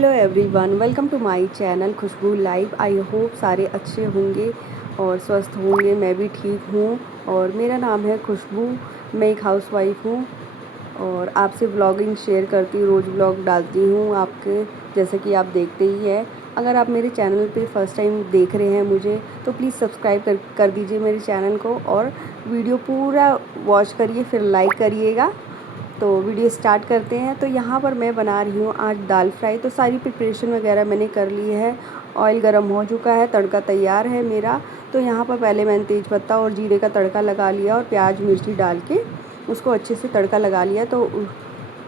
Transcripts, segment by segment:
Hello everyone, welcome to my channel Khushboo live. I hope सारे अच्छे होंगे और स्वस्थ होंगे। मैं भी ठीक हूँ और मेरा नाम है खुशबू। मैं एक हाउसवाइफ हूँ और आपसे व्लॉगिंग शेयर करती हूँ, रोज़ व्लॉग डालती हूँ आपके, जैसे कि आप देखते ही है। अगर आप मेरे चैनल पे फर्स्ट टाइम देख रहे हैं मुझे, तो प्लीज़ सब्सक्राइब कर दीजिए मेरे चैनल को और वीडियो पूरा वॉच करिए, फिर लाइक करिएगा। तो वीडियो स्टार्ट करते हैं। तो यहाँ पर मैं बना रही हूँ आज दाल फ्राई। तो सारी प्रिपरेशन वगैरह मैंने कर ली है। ऑयल गरम हो चुका है, तड़का तैयार है मेरा। तो यहाँ पर पहले मैंने तेज़पत्ता और जीरे का तड़का लगा लिया और प्याज मिर्ची डाल के उसको अच्छे से तड़का लगा लिया। तो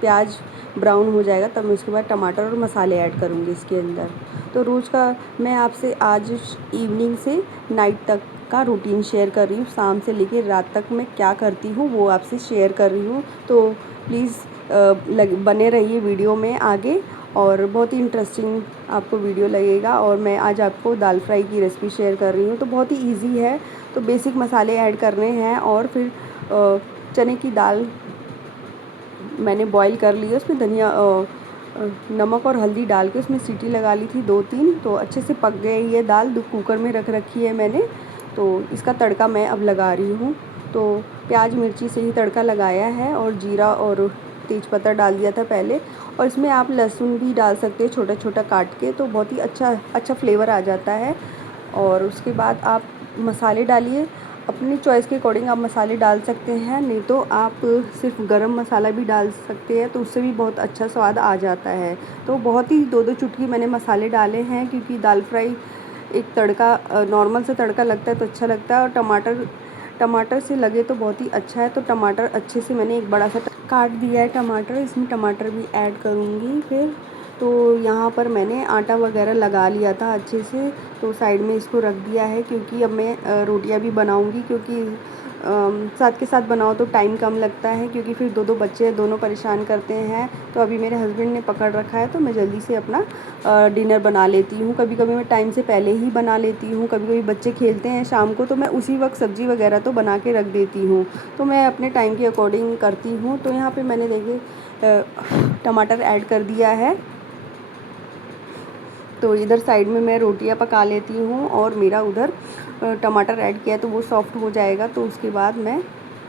प्याज ब्राउन हो जाएगा तब मैं उसके बाद टमाटर और मसाले ऐड करूँगी इसके अंदर। तो रोज़ का मैं आपसे आज इवनिंग से नाइट तक का रूटीन शेयर कर रही हूँ। शाम से लेकर रात तक मैं क्या करती हूँ वो आपसे शेयर कर रही हूँ। तो प्लीज़ बने रहिए वीडियो में आगे, और बहुत ही इंटरेस्टिंग आपको वीडियो लगेगा। और मैं आज आपको दाल फ्राई की रेसिपी शेयर कर रही हूँ। तो बहुत ही इजी है। तो बेसिक मसाले ऐड करने हैं और फिर चने की दाल मैंने बॉईल कर ली है। उसमें धनिया नमक और हल्दी डाल के उसमें सीटी लगा ली थी 2-3। तो अच्छे से पक गई ये दाल, कुकर में रख रखी है मैंने। तो इसका तड़का मैं अब लगा रही हूँ। तो प्याज मिर्ची से ही तड़का लगाया है और जीरा और तेज़पत्ता डाल दिया था पहले। और इसमें आप लहसुन भी डाल सकते हैं छोटा छोटा काट के, तो बहुत ही अच्छा फ्लेवर आ जाता है। और उसके बाद आप मसाले डालिए, अपनी चॉइस के अकॉर्डिंग आप मसाले डाल सकते हैं। नहीं तो आप सिर्फ गरम मसाला भी डाल सकते हैं, तो उससे भी बहुत अच्छा स्वाद आ जाता है। तो बहुत ही 2-2 चुटकी मैंने मसाले डाले हैं, क्योंकि दाल फ्राई एक तड़का नॉर्मल से तड़का लगता है तो अच्छा लगता है, और टमाटर से लगे तो बहुत ही अच्छा है। तो टमाटर अच्छे से मैंने एक बड़ा सा काट दिया है टमाटर, इसमें टमाटर भी ऐड करूँगी फिर। तो यहाँ पर मैंने आटा वगैरह लगा लिया था अच्छे से, तो साइड में इसको रख दिया है, क्योंकि अब मैं रोटियाँ भी बनाऊँगी। क्योंकि साथ के साथ बनाओ तो टाइम कम लगता है, क्योंकि फिर 2-2 बच्चे दोनों परेशान करते हैं। तो अभी मेरे हस्बैंड ने पकड़ रखा है, तो मैं जल्दी से अपना डिनर बना लेती हूँ। कभी कभी मैं टाइम से पहले ही बना लेती हूँ, कभी कभी बच्चे खेलते हैं शाम को, तो मैं उसी वक्त सब्ज़ी वगैरह तो बना के रख देती हूँ। तो मैं अपने टाइम के अकॉर्डिंग करती हूँ। तो यहाँ पे मैंने देखिए टमाटर ऐड कर दिया है। तो इधर साइड में मैं रोटियां पका लेती हूँ, और मेरा उधर टमाटर ऐड किया तो वो सॉफ्ट हो जाएगा। तो उसके बाद मैं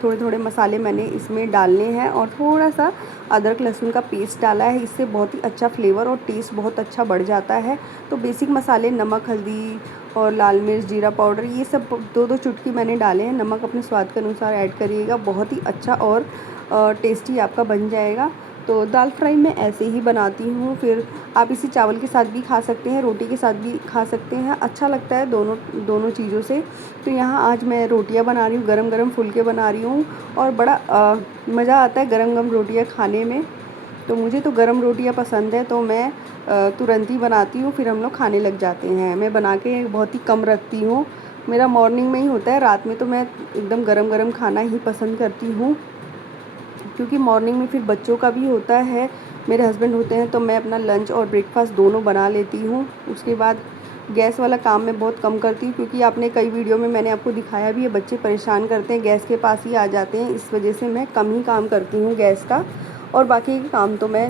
थोड़े थोड़े मसाले मैंने इसमें डालने हैं, और थोड़ा सा अदरक लहसुन का पेस्ट डाला है। इससे बहुत ही अच्छा फ्लेवर और टेस्ट बहुत अच्छा बढ़ जाता है। तो बेसिक मसाले नमक, हल्दी और लाल मिर्च, जीरा पाउडर, ये सब 2-2 चुटकी मैंने डाले हैं। नमक अपने स्वाद के अनुसार ऐड करिएगा, बहुत ही अच्छा और टेस्टी आपका बन जाएगा। तो दाल फ्राई मैं ऐसे ही बनाती हूँ। फिर आप इसे चावल के साथ भी खा सकते हैं, रोटी के साथ भी खा सकते हैं, अच्छा लगता है दोनों चीज़ों से। तो यहाँ आज मैं रोटियाँ बना रही हूँ, गरम गरम फुलके बना रही हूँ, और बड़ा मज़ा आता है गरम गरम रोटियाँ खाने में। तो मुझे तो गरम रोटियाँ पसंद है, तो मैं तुरंत ही बनाती हूँ, फिर हम लोग खाने लग जाते हैं। मैं बना के बहुत ही कम रखती हूँ, मेरा मॉर्निंग में ही होता है। रात में तो मैं एकदम गरम गरम खाना ही पसंद करती हूँ, क्योंकि मॉर्निंग में फिर बच्चों का भी होता है, मेरे हस्बैंड होते हैं, तो मैं अपना लंच और ब्रेकफास्ट दोनों बना लेती हूँ। उसके बाद गैस वाला काम मैं बहुत कम करती हूँ, क्योंकि आपने कई वीडियो में मैंने आपको दिखाया भी है, बच्चे परेशान करते हैं, गैस के पास ही आ जाते हैं। इस वजह से मैं कम ही काम करती हूँ गैस का, और बाकी के काम तो मैं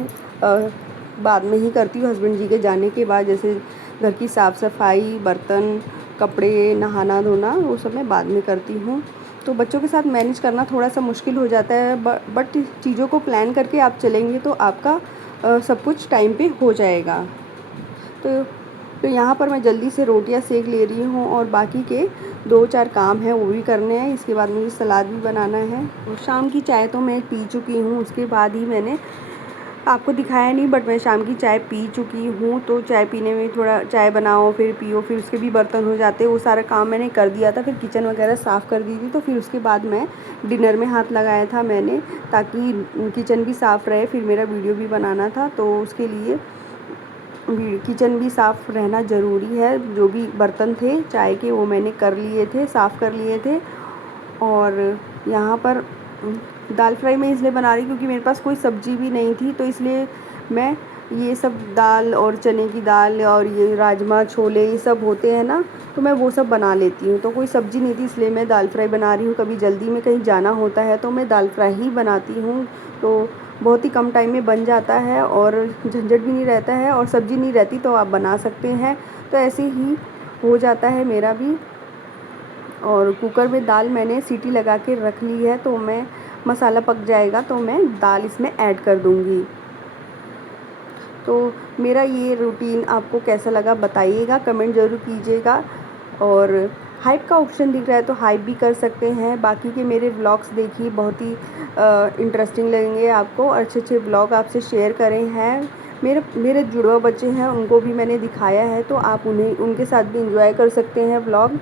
बाद में ही करती हूँ हस्बैंड जी के जाने के बाद। जैसे घर की साफ़ सफाई, बर्तन, कपड़े, नहाना धोना, वो सब मैं बाद में करती हूँ। तो बच्चों के साथ मैनेज करना थोड़ा सा मुश्किल हो जाता है, बट चीज़ों को प्लान करके आप चलेंगे तो आपका सब कुछ टाइम पे हो जाएगा। तो तो यहाँ पर मैं जल्दी से रोटियाँ सेक ले रही हूँ, और बाकी के 2-4 काम हैं वो भी करने हैं। इसके बाद मुझे सलाद भी बनाना है। और शाम की चाय तो मैं पी चुकी हूँ, उसके बाद ही मैंने आपको दिखाया नहीं, बट मैं शाम की चाय पी चुकी हूँ। तो चाय पीने में थोड़ा, चाय बनाओ फिर पियो, फिर उसके भी बर्तन हो जाते हैं, वो सारा काम मैंने कर दिया था। फिर किचन वगैरह साफ़ कर दी थी। तो फिर उसके बाद मैं डिनर में हाथ लगाया था मैंने, ताकि किचन भी साफ़ रहे। फिर मेरा वीडियो भी बनाना था, तो उसके लिए किचन भी साफ़ रहना ज़रूरी है। जो भी बर्तन थे चाय के वो मैंने कर लिए थे, साफ़ कर लिए थे। और यहाँ पर दाल फ्राई मैं इसलिए बना रही क्योंकि मेरे पास कोई सब्ज़ी भी नहीं थी, तो इसलिए मैं ये सब दाल और चने की दाल और ये राजमा छोले ये सब होते हैं ना, तो मैं वो सब बना लेती हूँ। तो कोई सब्ज़ी नहीं थी, इसलिए मैं दाल फ्राई बना रही हूँ। कभी जल्दी में कहीं जाना होता है तो मैं दाल फ्राई ही बनाती हूँ। तो बहुत ही कम टाइम में बन जाता है और झंझट भी नहीं रहता है, और सब्ज़ी नहीं रहती तो आप बना सकते हैं। तो ऐसे ही हो जाता है मेरा भी। और कुकर में दाल मैंने सीटी लगा के रख ली है, तो मैं मसाला पक जाएगा तो मैं दाल इसमें ऐड कर दूँगी। तो मेरा ये रूटीन आपको कैसा लगा बताइएगा, कमेंट ज़रूर कीजिएगा। और हाइप का ऑप्शन दिख रहा है तो हाइप भी कर सकते हैं। बाकी के मेरे व्लॉग्स देखिए, बहुत ही इंटरेस्टिंग लगेंगे आपको। अच्छे अच्छे व्लॉग आपसे शेयर करे हैं। मेरे जुड़वा बच्चे हैं, उनको भी मैंने दिखाया है, तो आप उनके साथ भी इंजॉय कर सकते हैं व्लॉग।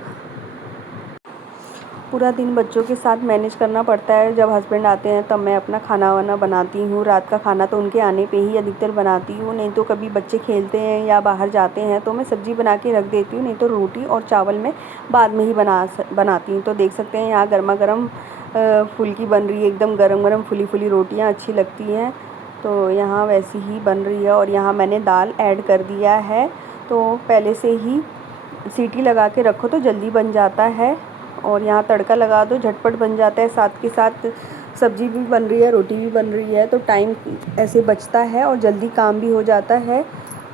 पूरा दिन बच्चों के साथ मैनेज करना पड़ता है। जब हस्बैंड आते हैं तब मैं अपना खाना वाना बनाती हूँ। रात का खाना तो उनके आने पे ही अधिकतर बनाती हूँ, नहीं तो कभी बच्चे खेलते हैं या बाहर जाते हैं तो मैं सब्ज़ी बना के रख देती हूँ, नहीं तो रोटी और चावल मैं बाद में ही बनाती हूँ। तो देख सकते हैं यहाँ गर्मा गर्म फुल्की बन रही है, एकदम गरम गरम फुली फुली रोटियाँ अच्छी लगती हैं। तो यहाँ वैसी ही बन रही है। और यहाँ मैंने दाल ऐड कर दिया है, तो पहले से ही सीटी लगा के रखो तो जल्दी बन जाता है। और यहाँ तड़का लगा दो, झटपट बन जाता है। साथ के साथ सब्ज़ी भी बन रही है, रोटी भी बन रही है, तो टाइम ऐसे बचता है और जल्दी काम भी हो जाता है।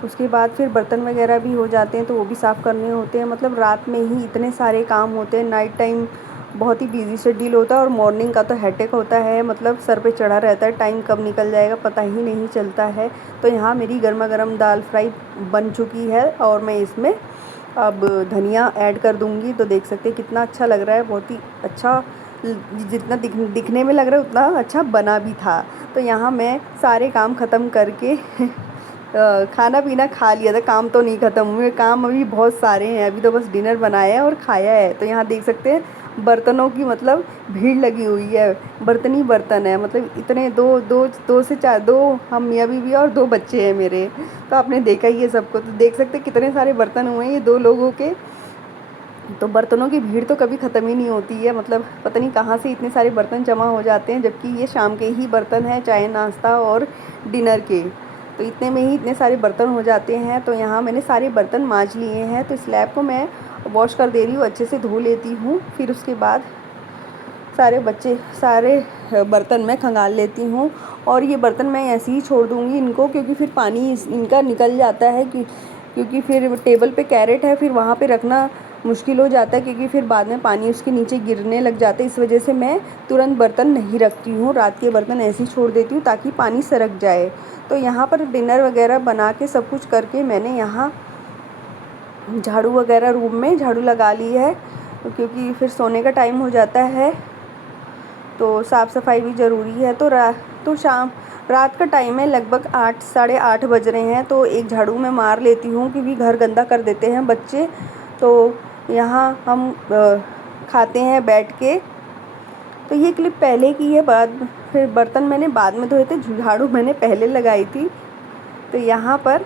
उसके बाद फिर बर्तन वगैरह भी हो जाते हैं, तो वो भी साफ़ करने होते हैं। मतलब रात में ही इतने सारे काम होते हैं। नाइट टाइम बहुत ही बिजी शेड्यूल होता है, और मॉर्निंग का तो हेडेक होता है, मतलब सर पे चढ़ा रहता है। टाइम कब निकल जाएगा पता ही नहीं चलता है। तो यहाँ मेरी गर्मा गर्म दाल फ्राई बन चुकी है, और मैं इसमें अब धनिया ऐड कर दूँगी। तो देख सकते हैं कितना अच्छा लग रहा है, बहुत ही अच्छा। जितना दिखने में लग रहा है उतना अच्छा बना भी था। तो यहाँ मैं सारे काम ख़त्म करके खाना पीना खा लिया था। काम तो नहीं ख़त्म हुए, काम अभी बहुत सारे हैं। अभी तो बस डिनर बनाया है और खाया है। तो यहाँ देख सकते हैं बर्तनों की मतलब भीड़ लगी हुई है। बर्तन ही बर्तन है, मतलब इतने दो से चार, दो हम मियाँ बीवी और दो बच्चे हैं मेरे। तो आपने देखा ही है सबको, तो देख सकते हैं कितने सारे बर्तन हुए हैं ये 2 लोगों के। तो बर्तनों की भीड़ तो कभी ख़त्म ही नहीं होती है। मतलब पता नहीं कहाँ से इतने सारे बर्तन जमा हो जाते हैं, जबकि ये शाम के ही बर्तन हैं, चाय नाश्ता और डिनर के। तो इतने में ही इतने सारे बर्तन हो जाते हैं। तो यहाँ मैंने सारे बर्तन मांज लिए हैं, तो स्लैब को मैं वॉश कर दे रही हूँ, अच्छे से धो लेती हूँ। फिर उसके बाद सारे बर्तन मैं खंगाल लेती हूँ। और ये बर्तन मैं ऐसे ही छोड़ दूँगी इनको, क्योंकि फिर पानी इनका निकल जाता है, क्योंकि फिर टेबल पे कैरेट है, फिर वहाँ पे रखना मुश्किल हो जाता है, क्योंकि फिर बाद में पानी उसके नीचे गिरने लग जाता है। इस वजह से मैं तुरंत बर्तन नहीं रखती हूँ, रात के बर्तन ऐसे ही छोड़ देती हूँ ताकि पानी सरक जाए। तो यहाँ पर डिनर वगैरह बना के सब कुछ करके मैंने यहाँ झाड़ू वगैरह रूम में झाड़ू लगा ली है, क्योंकि फिर सोने का टाइम हो जाता है, तो साफ़ सफाई भी ज़रूरी है। तो रात का टाइम है, लगभग 8 साढ़े 8 बज रहे हैं। तो एक झाड़ू मैं मार लेती हूँ, क्योंकि घर गंदा कर देते हैं बच्चे। तो यहाँ हम खाते हैं बैठ के। तो ये क्लिप पहले की है, फिर बर्तन मैंने बाद में धोए थे, झाड़ू मैंने पहले लगाई थी। तो यहाँ पर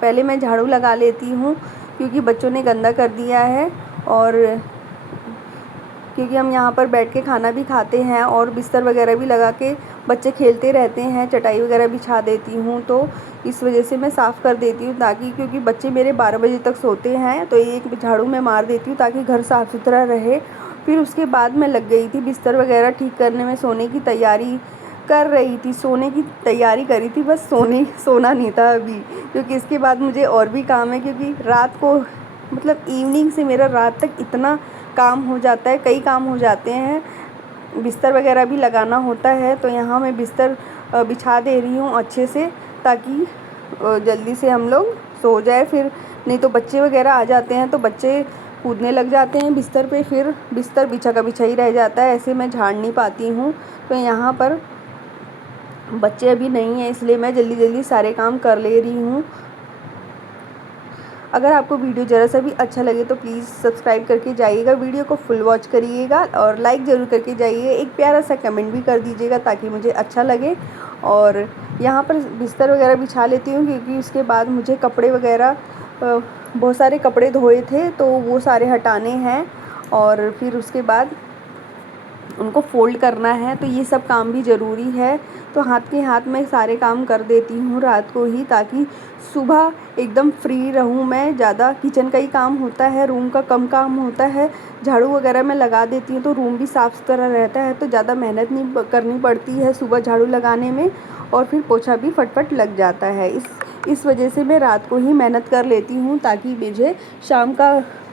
पहले मैं झाड़ू लगा लेती हूँ, क्योंकि बच्चों ने गंदा कर दिया है। और क्योंकि हम यहाँ पर बैठ के खाना भी खाते हैं, और बिस्तर वगैरह भी लगा के बच्चे खेलते रहते हैं, चटाई वगैरह बिछा देती हूँ। तो इस वजह से मैं साफ़ कर देती हूँ, ताकि क्योंकि बच्चे मेरे 12 बजे तक सोते हैं, तो एक झाड़ू मैं मार देती हूँ ताकि घर साफ़ सुथरा रहे। फिर उसके बाद मैं लग गई थी बिस्तर वगैरह ठीक करने में, सोने की तैयारी कर रही थी, सोने की तैयारी करी थी, बस सोना नहीं था अभी, क्योंकि इसके बाद मुझे और भी काम है। क्योंकि रात को मतलब इवनिंग से मेरा रात तक इतना काम हो जाता है, कई काम हो जाते हैं, बिस्तर वगैरह भी लगाना होता है। तो यहाँ मैं बिस्तर बिछा दे रही हूँ अच्छे से, ताकि जल्दी से हम लोग सो जाए। फिर नहीं तो बच्चे वगैरह आ जाते हैं, तो बच्चे कूदने लग जाते हैं बिस्तर पे, फिर बिस्तर बिछा का बिछा ही रह जाता है, ऐसे मैं झाड़ नहीं पाती हूँ। तो यहाँ पर बच्चे अभी नहीं हैं, इसलिए मैं जल्दी जल्दी सारे काम कर ले रही हूँ। अगर आपको वीडियो ज़रा सा भी अच्छा लगे तो प्लीज़ सब्सक्राइब करके जाइएगा, वीडियो को फुल वॉच करिएगा, और लाइक ज़रूर करके जाइए। एक प्यारा सा कमेंट भी कर दीजिएगा ताकि मुझे अच्छा लगे। और यहाँ पर बिस्तर वगैरह बिछा लेती हूँ, क्योंकि उसके बाद मुझे कपड़े वगैरह बहुत सारे कपड़े धोए थे, तो वो सारे हटाने हैं। और फिर उसके बाद उनको फ़ोल्ड करना है, तो ये सब काम भी ज़रूरी है। तो हाथ के हाथ मैं सारे काम कर देती हूँ रात को ही, ताकि सुबह एकदम फ्री रहूँ मैं। ज़्यादा किचन का ही काम होता है, रूम का कम काम होता है। झाड़ू वगैरह मैं लगा देती हूँ तो रूम भी साफ़ सुथरा रहता है, तो ज़्यादा मेहनत नहीं करनी पड़ती है सुबह झाड़ू लगाने में, और फिर पोछा भी फटाफट लग जाता है। इस वजह से मैं रात को ही मेहनत कर लेती हूँ,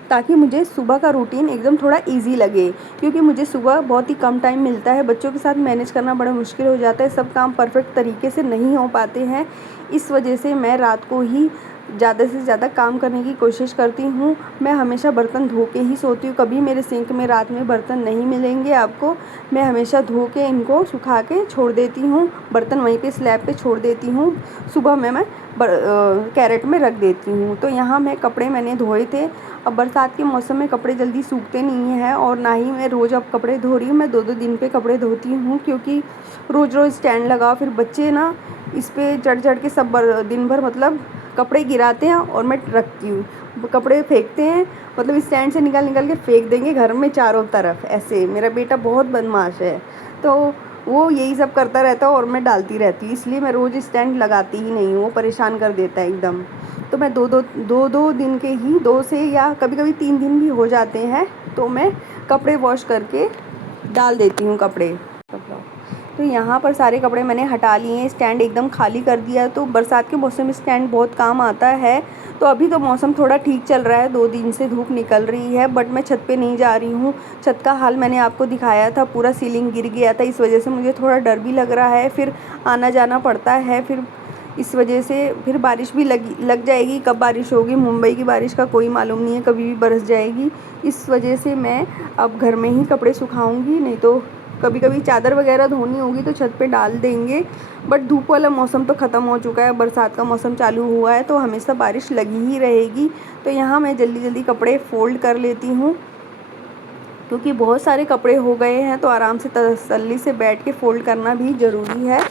ताकि मुझे सुबह का रूटीन एकदम थोड़ा ईज़ी लगे, क्योंकि मुझे सुबह बहुत ही कम टाइम मिलता है। बच्चों के साथ मैनेज करना बड़ा मुश्किल हो जाता है, सब काम परफेक्ट तरीके से नहीं हो पाते हैं। इस वजह से मैं रात को ही ज़्यादा से ज़्यादा काम करने की कोशिश करती हूँ। मैं हमेशा बर्तन धो के ही सोती हूँ, कभी मेरे सिंक में रात में बर्तन नहीं मिलेंगे आपको। मैं हमेशा धो के इनको सुखा के छोड़ देती हूँ, बर्तन वहीं पे स्लैब पे छोड़ देती हूँ। सुबह में मैं कैरेट में रख देती हूँ। तो यहाँ मैं कपड़े मैंने धोए थे। अब बरसात के मौसम में कपड़े जल्दी सूखते नहीं हैं, और ना ही मैं रोज़ अब कपड़े धो रही हूँ। मैं 2-2 दिन पे कपड़े धोती हूँ, क्योंकि रोज़ स्टैंड लगाओ, फिर बच्चे ना इस पे चढ़ के सब दिन भर मतलब कपड़े गिराते हैं, और मैं रखती हूँ। कपड़े फेंकते हैं, मतलब स्टैंड से निकाल के फेंक देंगे घर में चारों तरफ। ऐसे मेरा बेटा बहुत बदमाश है, तो वो यही सब करता रहता है और मैं डालती रहती हूँ। इसलिए मैं रोज़ स्टैंड लगाती ही नहीं हूँ, वो परेशान कर देता है एकदम। तो मैं दो दिन के ही 2 से या कभी-कभी 3 दिन भी हो जाते हैं, तो मैं कपड़े वॉश करके डाल देती हूँ कपड़े। तो यहाँ पर सारे कपड़े मैंने हटा लिए हैं, स्टैंड एकदम खाली कर दिया। तो बरसात के मौसम में स्टैंड बहुत काम आता है। तो अभी तो मौसम थोड़ा ठीक चल रहा है, 2 दिन से धूप निकल रही है, बट मैं छत पे नहीं जा रही हूँ। छत का हाल मैंने आपको दिखाया था, पूरा सीलिंग गिर गया था। इस वजह से मुझे थोड़ा डर भी लग रहा है, फिर आना जाना पड़ता है। फिर इस वजह से फिर बारिश भी लग जाएगी। कब बारिश होगी, मुंबई की बारिश का कोई मालूम नहीं है, कभी भी बरस जाएगी। इस वजह से मैं अब घर में ही कपड़े सुखाऊंगी, नहीं तो कभी चादर वगैरह धोनी होगी तो छत पे डाल देंगे। बट धूप वाला मौसम तो ख़त्म हो चुका है, बरसात का मौसम चालू हुआ है, तो हमेशा बारिश लगी ही रहेगी। तो यहाँ मैं जल्दी कपड़े फ़ोल्ड कर लेती हूँ, क्योंकि बहुत सारे कपड़े हो गए हैं, तो आराम से तसल्ली से बैठ के फ़ोल्ड करना भी ज़रूरी है।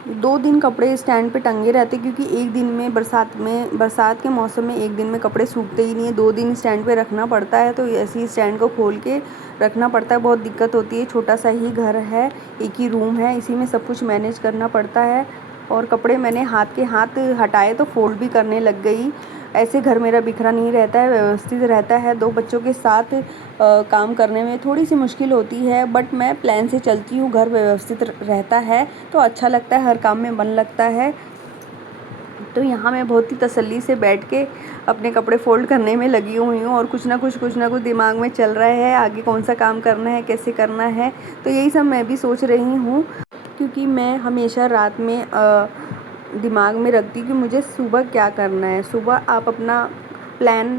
दो दिन कपड़े स्टैंड पे टंगे रहते, क्योंकि एक दिन में बरसात के मौसम में एक दिन में कपड़े सूखते ही नहीं है, 2 दिन स्टैंड पे रखना पड़ता है। तो ऐसे ही स्टैंड को खोल के रखना पड़ता है, बहुत दिक्कत होती है। छोटा सा ही घर है, एक ही रूम है, इसी में सब कुछ मैनेज करना पड़ता है। और कपड़े मैंने हाथ के हाथ हटाए तो फोल्ड भी करने लग गई। ऐसे घर मेरा बिखरा नहीं रहता है, व्यवस्थित रहता है। 2 बच्चों के साथ काम करने में थोड़ी सी मुश्किल होती है, बट मैं प्लान से चलती हूँ, घर व्यवस्थित रहता है तो अच्छा लगता है, हर काम में मन लगता है। तो यहाँ मैं बहुत ही तसल्ली से बैठ के अपने कपड़े फ़ोल्ड करने में लगी हुई हूँ, और कुछ ना कुछ दिमाग में चल रहा है, आगे कौन सा काम करना है, कैसे करना है। तो यही सब मैं भी सोच रही हूँ, क्योंकि मैं हमेशा रात में दिमाग में रखती कि मुझे सुबह क्या करना है। सुबह आप अपना प्लान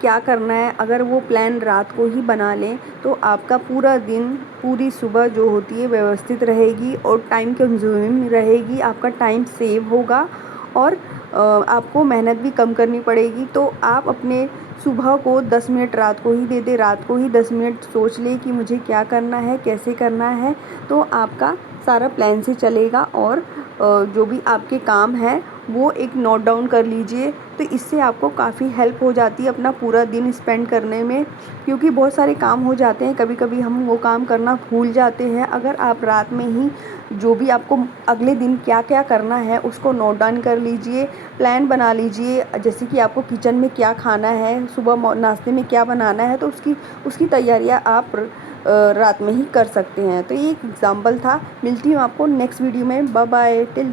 क्या करना है, अगर वो प्लान रात को ही बना लें तो आपका पूरा दिन, पूरी सुबह जो होती है व्यवस्थित रहेगी और टाइम कंज्यूमिंग रहेगी, आपका टाइम सेव होगा, और आपको मेहनत भी कम करनी पड़ेगी। तो आप अपने सुबह को 10 मिनट रात को ही दे दें, रात को ही 10 मिनट सोच लें कि मुझे क्या करना है, कैसे करना है, तो आपका सारा प्लान से चलेगा। और जो भी आपके काम हैं वो एक नोट डाउन कर लीजिए, तो इससे आपको काफ़ी हेल्प हो जाती है अपना पूरा दिन स्पेंड करने में, क्योंकि बहुत सारे काम हो जाते हैं, कभी हम वो काम करना भूल जाते हैं। अगर आप रात में ही जो भी आपको अगले दिन क्या क्या करना है उसको नोट डाउन कर लीजिए, प्लान बना लीजिए, जैसे कि आपको किचन में क्या खाना है, सुबह नाश्ते में क्या बनाना है, तो उसकी तैयारियाँ आप रात में ही कर सकते हैं। तो ये एक एग्ज़ाम्पल था। मिलती हूँ आपको नेक्स्ट वीडियो में। Bye bye, till then.